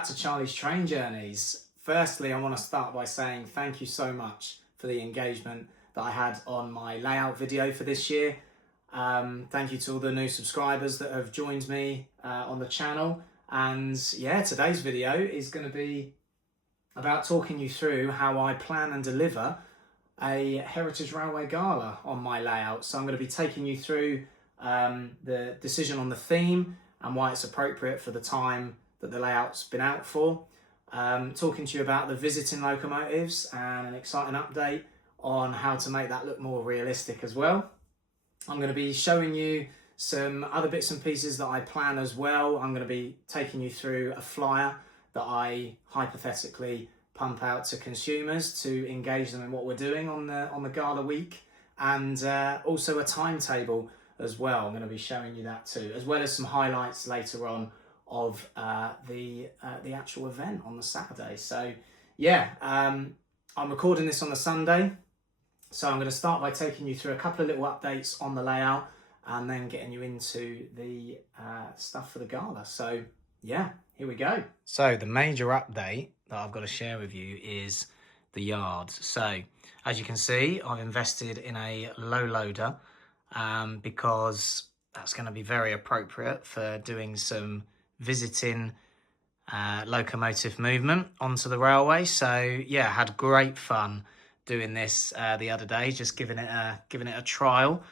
back to Charlie's Train Journeys. Firstly, I want to start by saying thank you so much for the engagement that I had on my layout video for this year. Thank you to all the new subscribers that have joined me on the channel. And yeah, today's video is going to be about talking you through how I plan and deliver a Heritage Railway Gala on my layout. So I'm going to be taking you through the decision on the theme and why it's appropriate for the time that the layout's been out for. Talking to you about the visiting locomotives and an exciting update on how to make that look more realistic as well. I'm going to be showing you some other bits and pieces that I plan as well. I'm going to be taking you through a flyer that I hypothetically pump out to consumers to engage them in what we're doing on the Gala week, and also a timetable as well. I'm going to be showing you that too, as well as some highlights later on of the actual event on the Saturday. So yeah, I'm recording this on the Sunday, so I'm going to start by taking you through a couple of little updates on the layout and then getting you into the stuff for the Gala. So yeah, here we go. So the major update that I've got to share with you is the yard. So as you can see, I've invested in a low loader because that's going to be very appropriate for doing some visiting locomotive movement onto the railway. So yeah, had great fun doing this the other day, just giving it a trial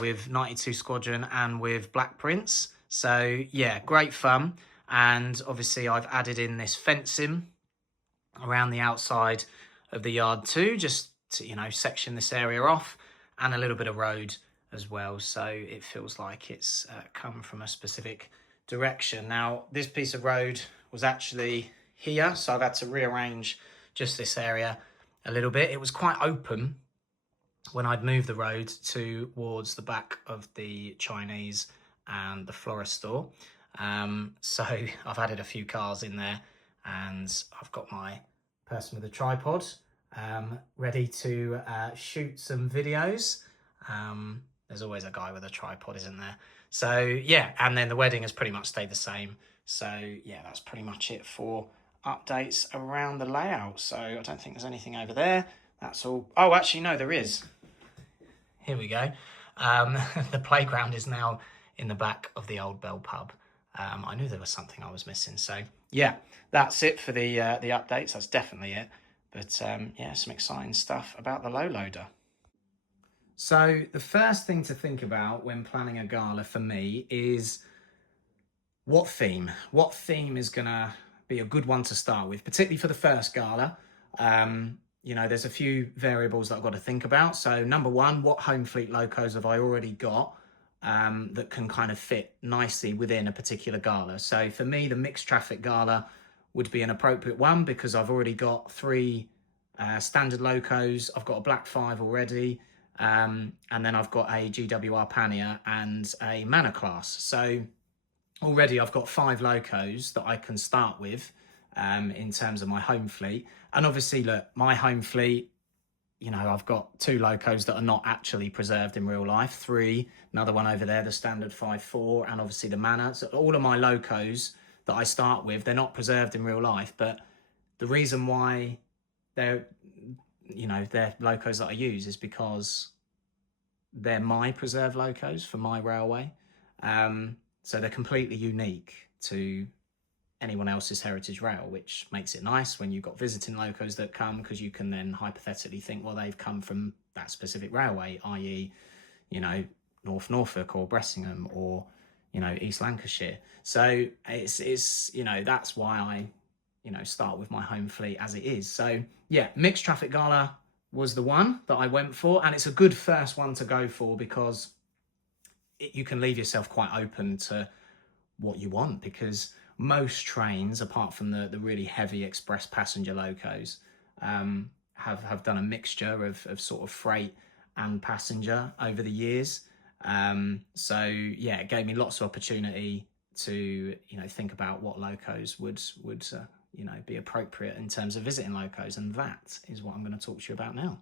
with 92 Squadron and with Black Prince. So yeah, great fun. And obviously I've added in this fencing around the outside of the yard too, just to, you know, section this area off, and a little bit of road as well, so it feels like it's come from a specific direction. Now this piece of road was actually here, so I've had to rearrange just this area a little bit. It was quite open when I'd moved the road towards the back of the Chinese and the florist store. So I've added a few cars in there, and I've got my person with a tripod ready to shoot some videos. There's always a guy with a tripod, isn't there? So yeah, and then the wedding has pretty much stayed the same. So yeah, that's pretty much it for updates around the layout. So I don't think there's anything over there. That's all. Oh, actually, no, there is. Here we go. The playground is now in the back of the Old Bell pub. I knew there was something I was missing. So yeah, that's it for the updates. That's definitely it. But yeah, some exciting stuff about the low loader. So the first thing to think about when planning a gala for me is what theme? What theme is going to be a good one to start with, particularly for the first gala? You know, there's a few variables that I've got to think about. So number one, what home fleet locos have I already got that can kind of fit nicely within a particular gala? So for me, the mixed traffic gala would be an appropriate one because I've already got 3 standard locos. I've got a Black 5 already. And then I've got a GWR Pannier and a Manor class. So already I've got 5 locos that I can start with in terms of my home fleet. And obviously, look, my home fleet, you know, I've got 2 locos that are not actually preserved in real life, 3, another one over there, the standard 5.4, and obviously the Manor. So all of my locos that I start with, they're not preserved in real life, but the reason why they're locos that I use is because they're my preserved locos for my railway. So they're completely unique to anyone else's heritage rail, which makes it nice when you've got visiting locos that come, because you can then hypothetically think, well, they've come from that specific railway, i.e., you know, North Norfolk or Bressingham or, you know, East Lancashire. So it's you know, that's why I, you know, start with my home fleet as it is. So yeah, mixed traffic gala was the one that I went for, and it's a good first one to go for because you can leave yourself quite open to what you want, because most trains, apart from the really heavy express passenger locos, have done a mixture of sort of freight and passenger over the years. So yeah, it gave me lots of opportunity to, you know, think about what locos would you know, be appropriate in terms of visiting locos, and that is what I'm going to talk to you about now.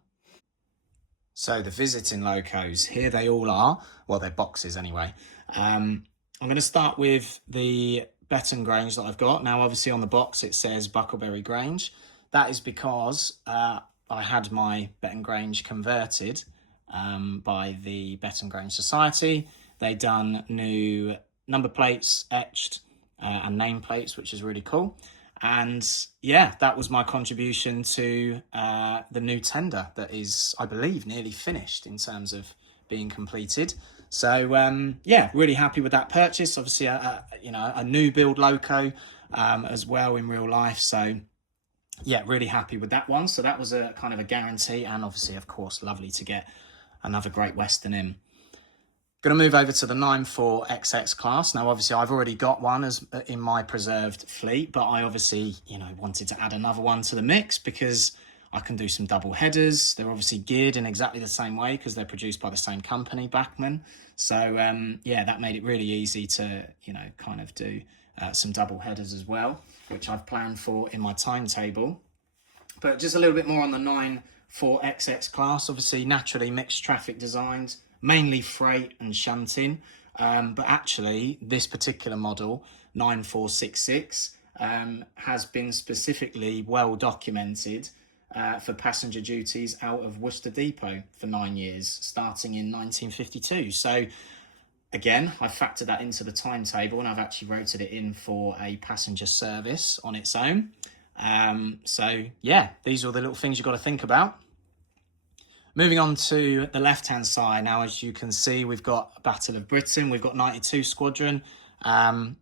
So the visiting locos, here they all are. Well, they're boxes anyway. I'm going to start with the Betton Grange that I've got. Now, obviously on the box it says Buckleberry Grange. That is because I had my Betton Grange converted by the Betton Grange Society. They done new number plates etched and name plates, which is really cool. And yeah, that was my contribution to the new tender that is, I believe, nearly finished in terms of being completed. So yeah, really happy with that purchase. Obviously, a new build loco as well in real life. So yeah, really happy with that one. So that was a kind of a guarantee, and obviously, of course, lovely to get another Great Western in. Going to move over to the 9.4 XX class. Now, obviously, I've already got one as in my preserved fleet, but I obviously, wanted to add another one to the mix because I can do some double headers. They're obviously geared in exactly the same way because they're produced by the same company, Bachmann. So, yeah, that made it really easy to, kind of do some double headers as well, which I've planned for in my timetable. But just a little bit more on the 9.4 XX class. Obviously, naturally mixed traffic designs, mainly freight and shunting, but actually this particular model 9466 has been specifically well documented for passenger duties out of Worcester Depot for 9 years, starting in 1952. So again, I factored that into the timetable, and I've actually rotated it in for a passenger service on its own. So yeah, these are the little things you've got to think about. Moving on to the left-hand side now, as you can see, we've got Battle of Britain, we've got 92 Squadron, one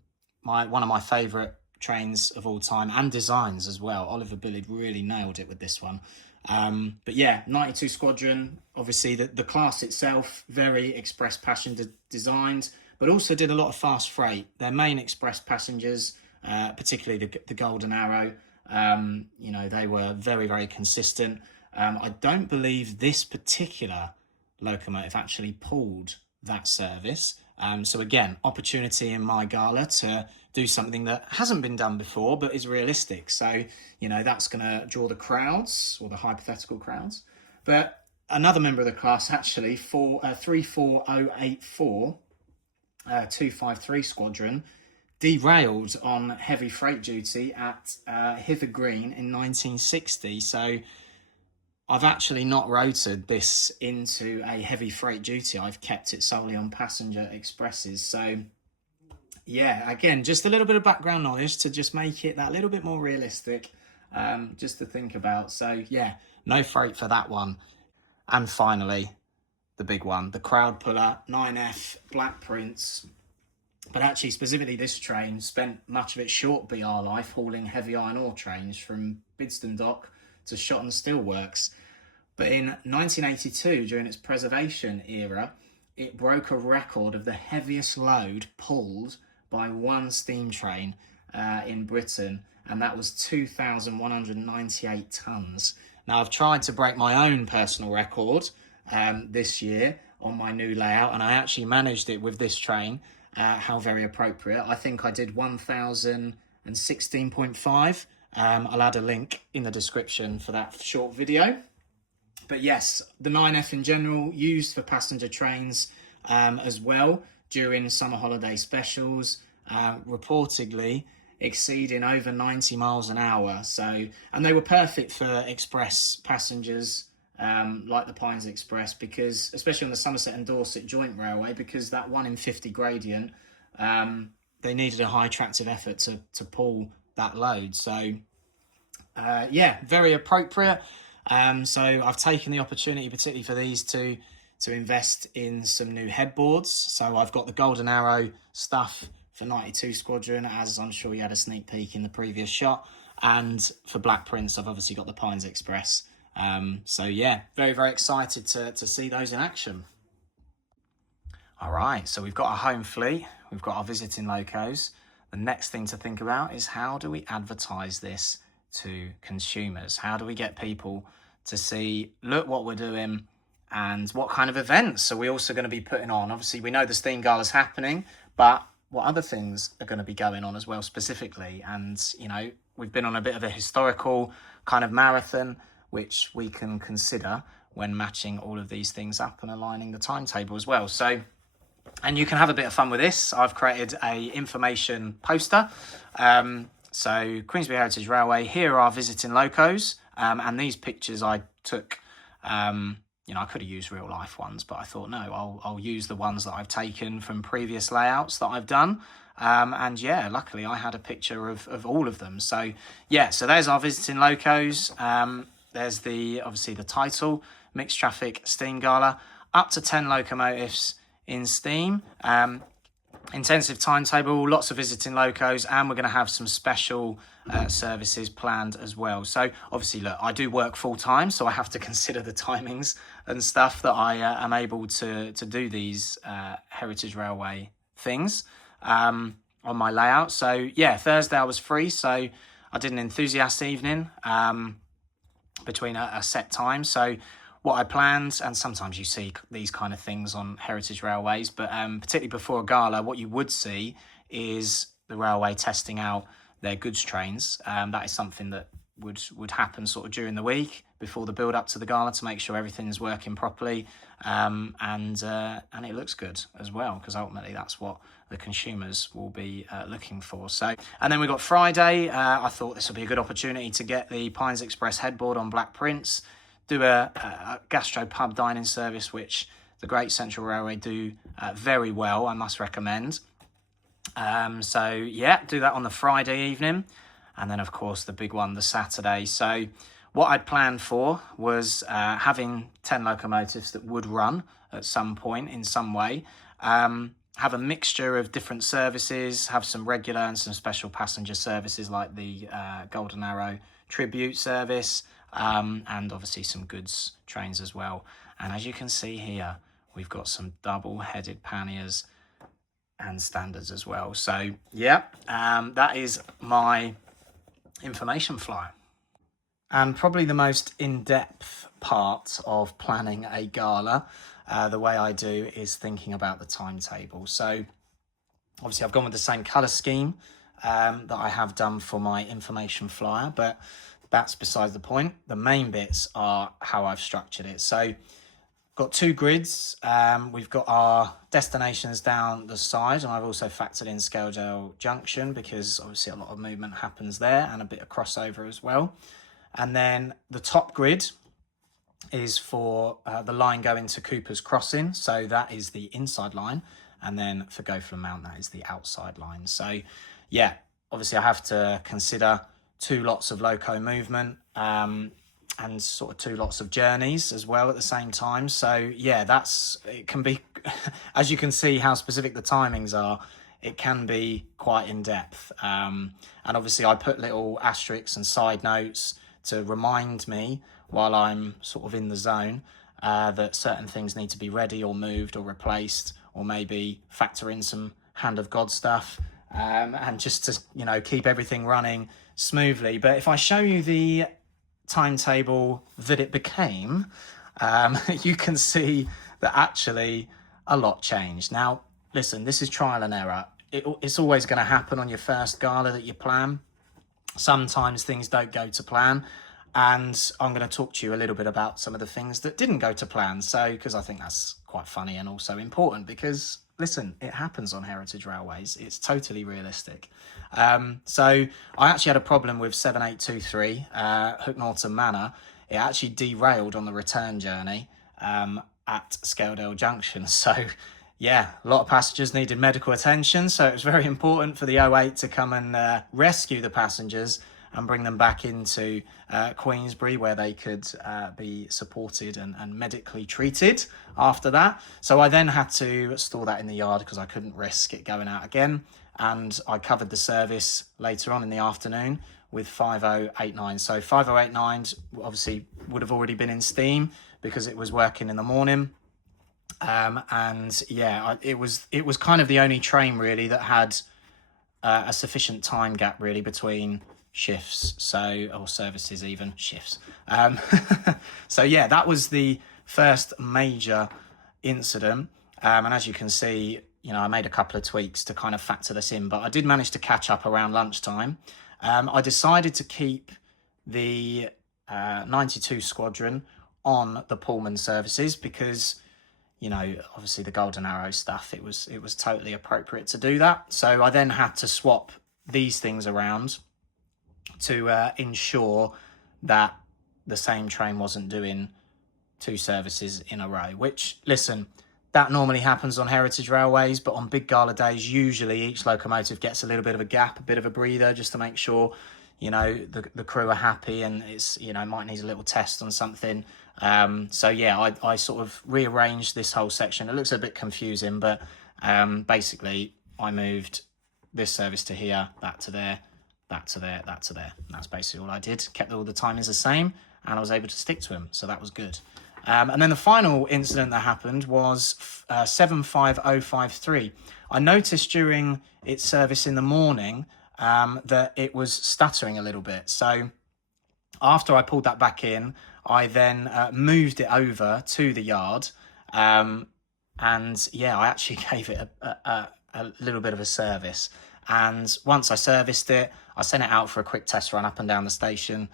of my favourite trains of all time, and designs as well. Oliver Billard really nailed it with this one. But yeah, 92 Squadron, obviously the class itself, very express passenger designed, but also did a lot of fast freight. Their main express passengers, particularly the Golden Arrow, they were very, very consistent. I don't believe this particular locomotive actually pulled that service. So again, opportunity in my Gala to do something that hasn't been done before, but is realistic. So, that's going to draw the crowds, or the hypothetical crowds. But another member of the class, actually, 34084, 253 Squadron, derailed on heavy freight duty at Hither Green in 1960. So I've actually not rotated this into a heavy freight duty. I've kept it solely on passenger expresses. So yeah, again, just a little bit of background knowledge to just make it that little bit more realistic, just to think about. So yeah, no freight for that one. And finally, the big one, the crowd puller, 9F Black Prince. But actually, specifically this train spent much of its short BR life hauling heavy iron ore trains from Bidston Dock to Shotton Steelworks. But in 1982, during its preservation era, it broke a record of the heaviest load pulled by one steam train in Britain, and that was 2,198 tonnes. Now, I've tried to break my own personal record this year on my new layout, and I actually managed it with this train. How very appropriate. I think I did 1,016.5. I'll add a link in the description for that short video. But yes, the 9F in general, used for passenger trains as well during summer holiday specials, reportedly exceeding over 90 miles an hour. So, and they were perfect for express passengers like the Pines Express, because especially on the Somerset and Dorset joint railway, because that 1 in 50 gradient, they needed a high tractive effort to pull that load. So yeah, very appropriate. So I've taken the opportunity, particularly for these to invest in some new headboards. So I've got the Golden Arrow stuff for 92 Squadron, as I'm sure you had a sneak peek in the previous shot. And for Black Prince, I've obviously got the Pines Express. So yeah, very, very excited to see those in action. All right, so we've got our home fleet, we've got our visiting locos. The next thing to think about is, how do we advertise this to consumers? How do we get people to see, look what we're doing, and what kind of events are we also going to be putting on? Obviously, we know the Steam Gala's happening, but what other things are going to be going on as well specifically? And, we've been on a bit of a historical kind of marathon, which we can consider when matching all of these things up and aligning the timetable as well. So And you can have a bit of fun with this. I've created a information poster. So Queensbury Heritage Railway, here are visiting locos. And these pictures I took, I could have used real life ones, but I thought, no, I'll use the ones that I've taken from previous layouts that I've done. And yeah, luckily I had a picture of all of them. So yeah, so there's our visiting locos. There's obviously the title, mixed traffic steam gala, up to 10 locomotives in steam. Intensive timetable, lots of visiting locos, and we're going to have some special services planned as well. So obviously, look, I do work full time, so I have to consider the timings and stuff that I am able to do these Heritage Railway things on my layout. So yeah, Thursday I was free, so I did an enthusiast evening between a set time. So what I planned, and sometimes you see these kind of things on Heritage Railways, but particularly before a gala, what you would see is the railway testing out their goods trains. That is something that would happen sort of during the week before the build up to the gala to make sure everything's working properly, and it looks good as well, because ultimately that's what the consumers will be looking for. So, and then we got Friday. I thought this would be a good opportunity to get the Pines Express headboard on Black Prince, do a gastro pub dining service, which the Great Central Railway do very well, I must recommend. So yeah, do that on the Friday evening, and then of course the big one, the Saturday. So what I'd planned for was having 10 locomotives that would run at some point in some way, have a mixture of different services, have some regular and some special passenger services like the Golden Arrow tribute service, and obviously some goods trains as well. And as you can see here, we've got some double-headed panniers and standards as well. So yeah, that is my information flyer. And probably the most in-depth part of planning a gala, the way I do, is thinking about the timetable. So obviously I've gone with the same colour scheme that I have done for my information flyer, but that's besides the point. The main bits are how I've structured it. So got two grids. We've got our destinations down the side, and I've also factored in Scaledale Junction because obviously a lot of movement happens there and a bit of crossover as well. And then the top grid is for the line going to Cooper's Crossing. So that is the inside line. And then for Gowfland Mount, that is the outside line. So yeah, obviously I have to consider two lots of loco movement and sort of two lots of journeys as well at the same time. So yeah, it can be, as you can see how specific the timings are, it can be quite in depth. And obviously I put little asterisks and side notes to remind me while I'm sort of in the zone that certain things need to be ready or moved or replaced, or maybe factor in some hand of God stuff, and just to, keep everything running smoothly. But if I show you the timetable that it became, you can see that actually a lot changed. Now, listen, this is trial and error. It's always going to happen on your first gala that you plan. Sometimes things don't go to plan, and I'm going to talk to you a little bit about some of the things that didn't go to plan. So, because I think that's quite funny and also important, because listen, it happens on Heritage Railways. It's totally realistic. So I actually had a problem with 7823 Hook Norton Manor. It actually derailed on the return journey at Scaledale Junction. So yeah, a lot of passengers needed medical attention. So it was very important for the 08 to come and rescue the passengers and bring them back into Queensbury, where they could be supported and medically treated after that. So I then had to store that in the yard because I couldn't risk it going out again. And I covered the service later on in the afternoon with 5089. So 5089 obviously would have already been in steam because it was working in the morning. And yeah, it was kind of the only train really that had a sufficient time gap really between shifts, or services, even shifts. So yeah, that was the first major incident. And as you can see, I made a couple of tweaks to kind of factor this in, but I did manage to catch up around lunchtime. I decided to keep the 92 Squadron on the Pullman services because, you know, obviously the golden arrow stuff, it was totally appropriate to do that. So I then had to swap these things around to ensure that the same train wasn't doing 2 services in a row, which, listen, that normally happens on heritage railways, but on big gala days, usually each locomotive gets a little bit of a gap, a bit of a breather, just to make sure, you know, the crew are happy, and it's, you know, might need a little test on something. So yeah, I sort of rearranged this whole section. It looks a bit confusing, but basically I moved this service to here, that to there, that to there, that to there. And that's basically all I did. Kept all the timings the same, and I was able to stick to them, so that was good. And then the final incident that happened was 75053. I noticed during its service in the morning that it was stuttering a little bit. So after I pulled that back in, I then moved it over to the yard. And yeah, I actually gave it a little bit of a service. And once I serviced it, I sent it out for a quick test run up and down the station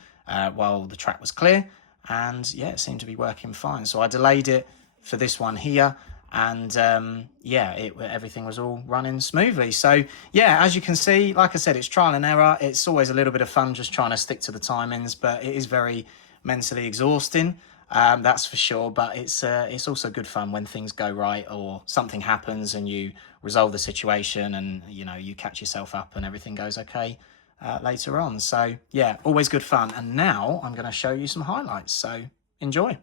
while the track was clear. And yeah, it seemed to be working fine. So I delayed it for this one here, and yeah, everything was all running smoothly. So yeah, as you can see, like I said, it's trial and error. It's always a little bit of fun just trying to stick to the timings, but it is very mentally exhausting, that's for sure. But it's also good fun when things go right or something happens and you resolve the situation, and you know, you catch yourself up and everything goes okay later on. So yeah, always good fun. And now I'm going to show you some highlights, so enjoy.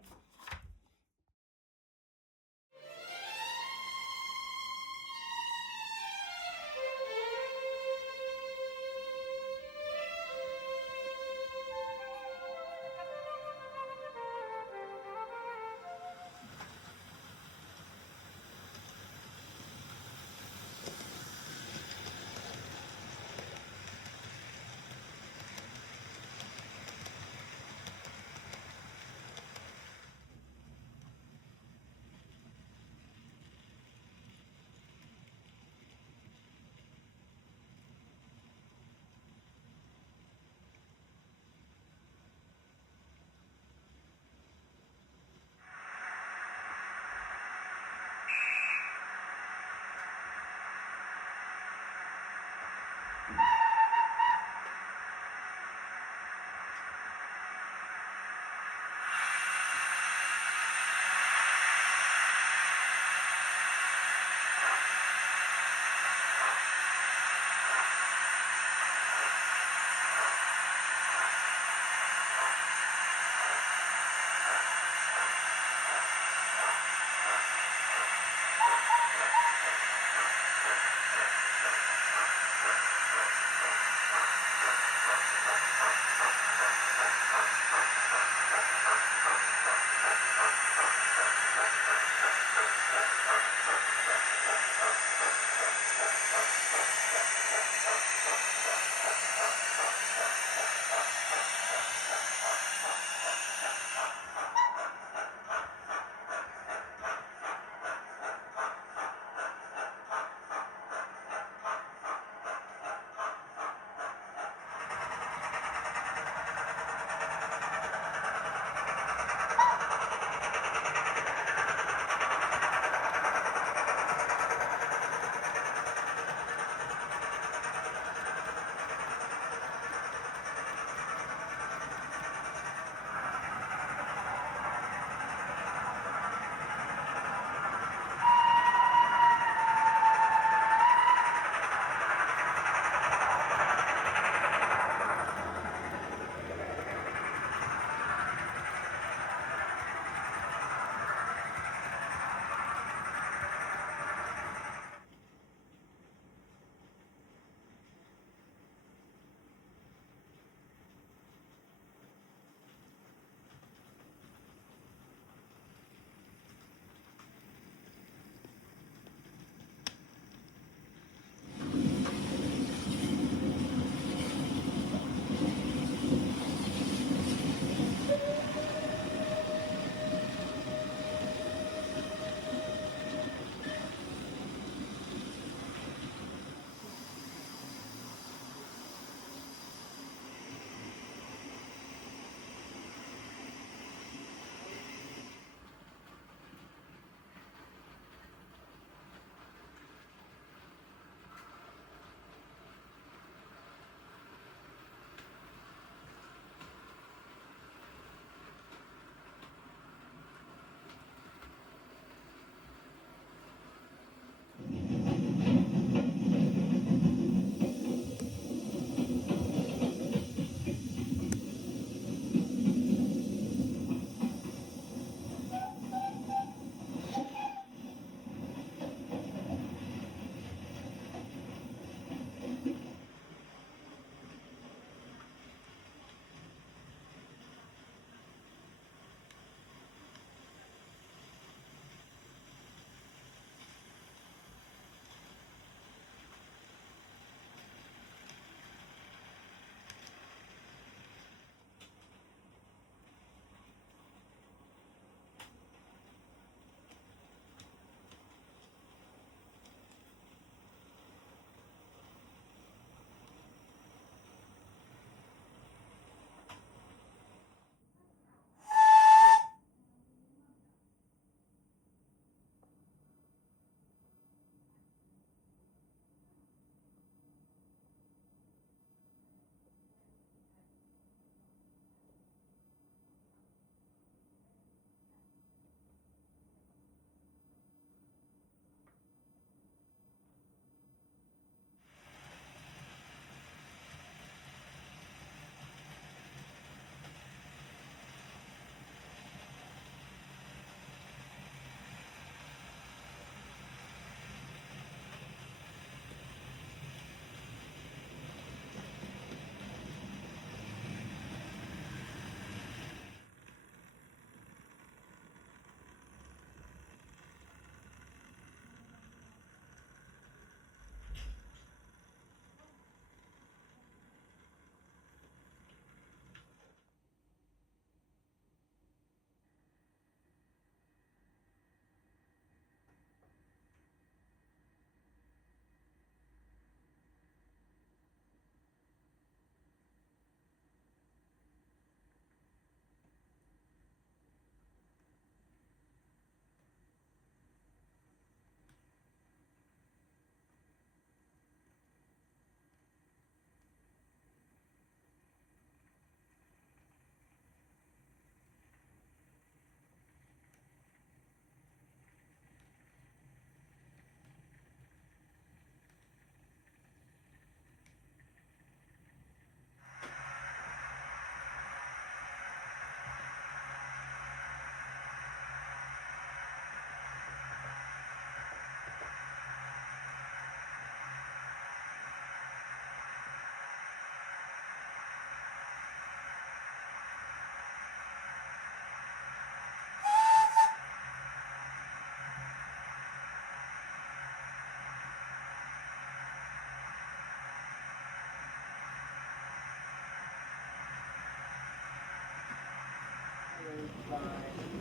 Bye.